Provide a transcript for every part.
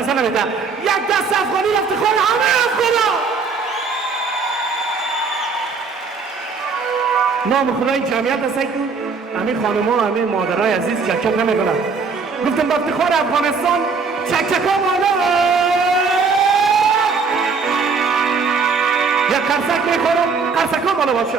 مزه نمیده. یک دست افغانی افتخار همه افغانا. نام خدای جمعیت هست که همین خانوما و همین مادرای عزیز چکچک نمیکنن. گفتم با افتخار افغانستان چکچکا بالا. یک قرصک میخورم قرصکا بالا باشه.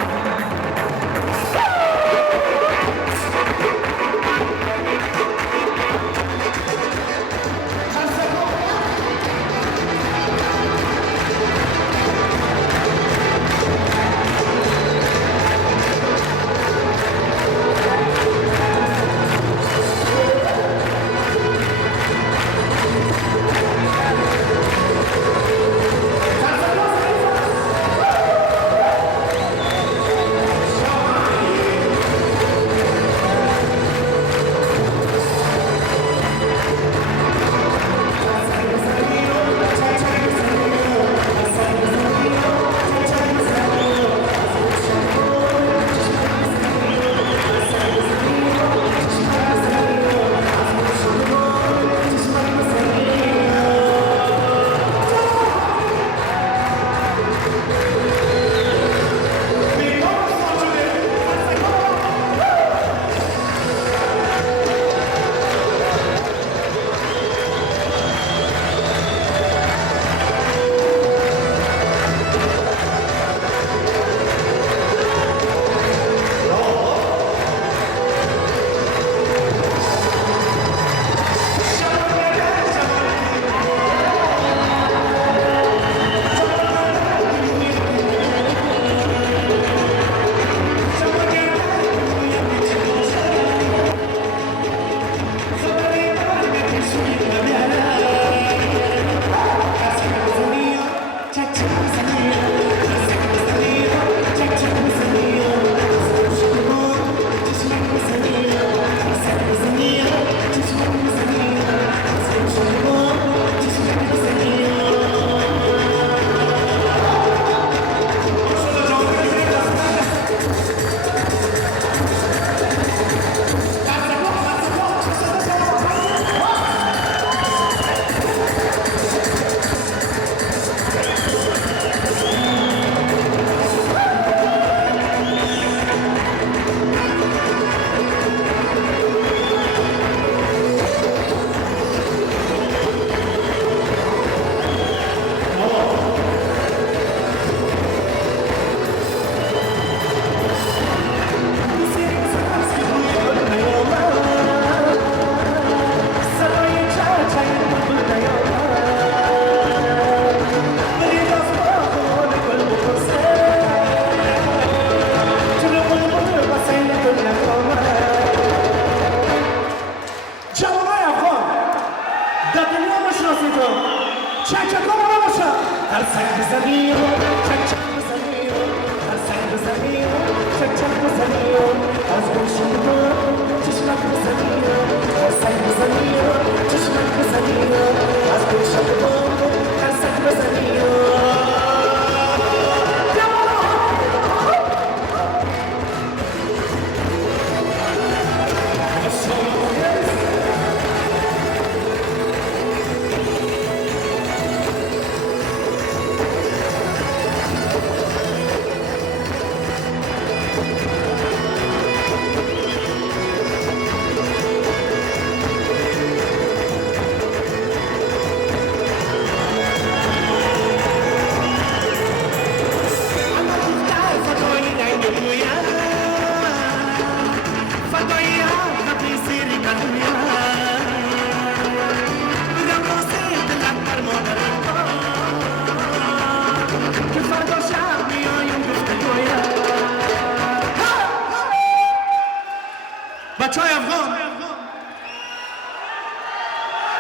بچه های افغان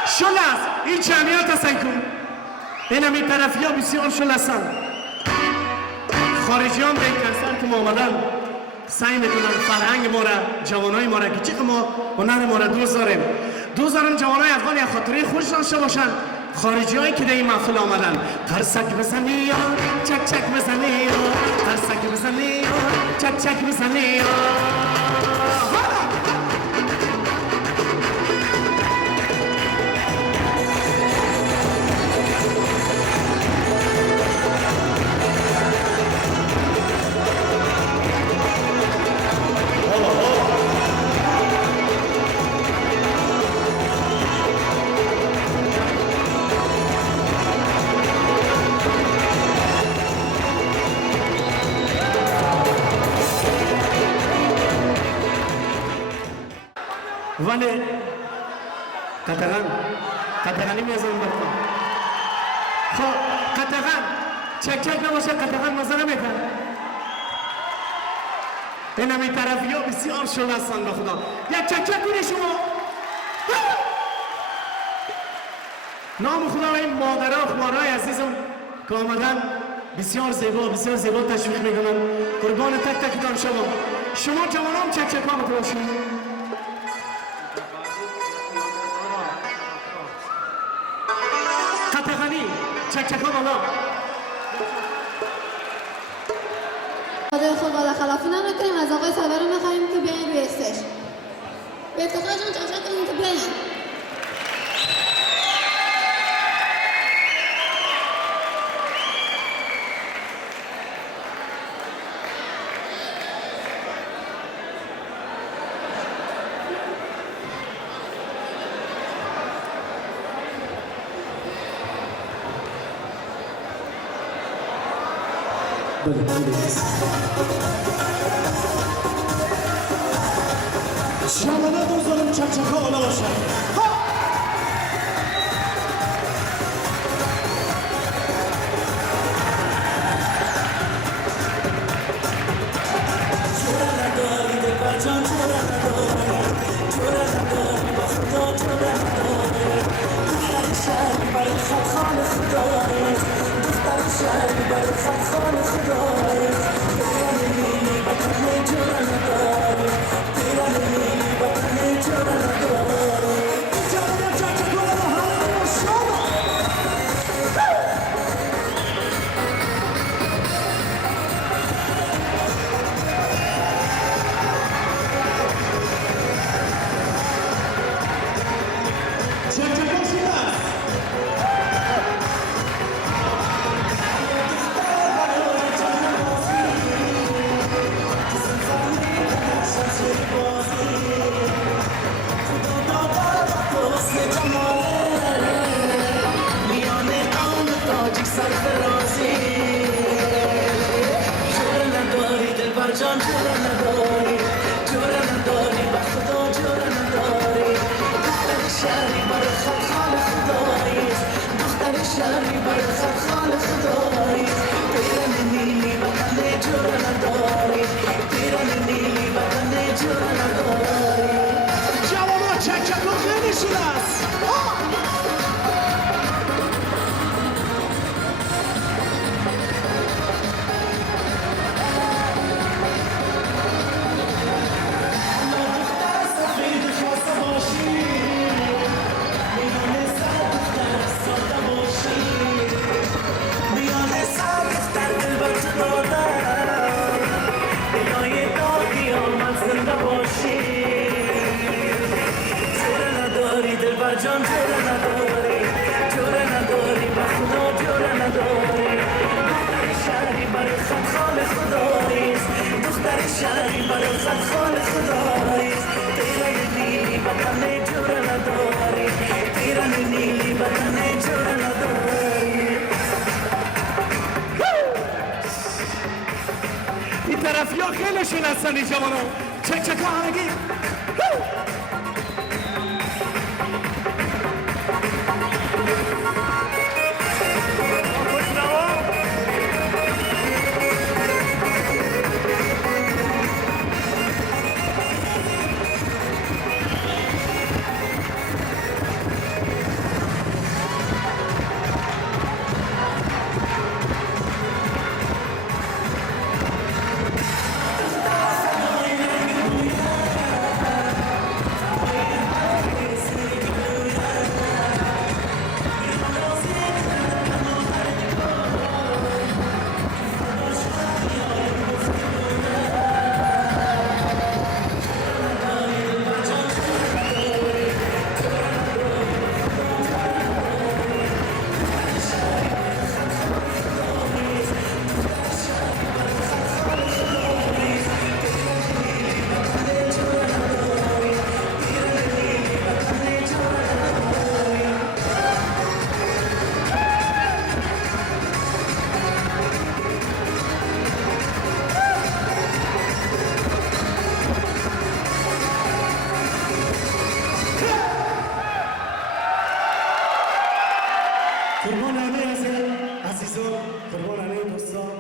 شل است این جمعیت هستن که این همی طرفی ها بسیار شل هستن خارجی هم به این کسان که ما آمدن سعی میکنن فرهنگ ما را جوانای ما را که چقدر ما هنر ما را دوست داریم جوانای افغان یا خاطره خوش داشته باشن خارجی هایی که در این محفل آمدن قرصک بزنی یا چک چک بزنی یا قرصک بزنی یا چک چک بزنی یا بله قطغانی میزنم برکن خب قطغن چک نباشه قطغن مزه نمیکنه این همی طرفی ها بسیار شده هستن به خدا یک چک کنی شما نام خدا و این مادرها خوارای عزیزم که آمدن بسیار زیبا تشویق میکنن قربان تک تکتان شما جوانان چک ها باشید قطغانی چک ها بالا خدای خود بالا خلافی نمیکنیم از آقای صدر رو میخواییم که بیاین روی استش به افتخار جان چشم کنیم که بیاین جوانه دوزارم چکچکا آلا باشن این طرفی ها خیلی شون هستن این جوان ها چک ها همگی قربان همه عزیزان، قربان همه دوستان.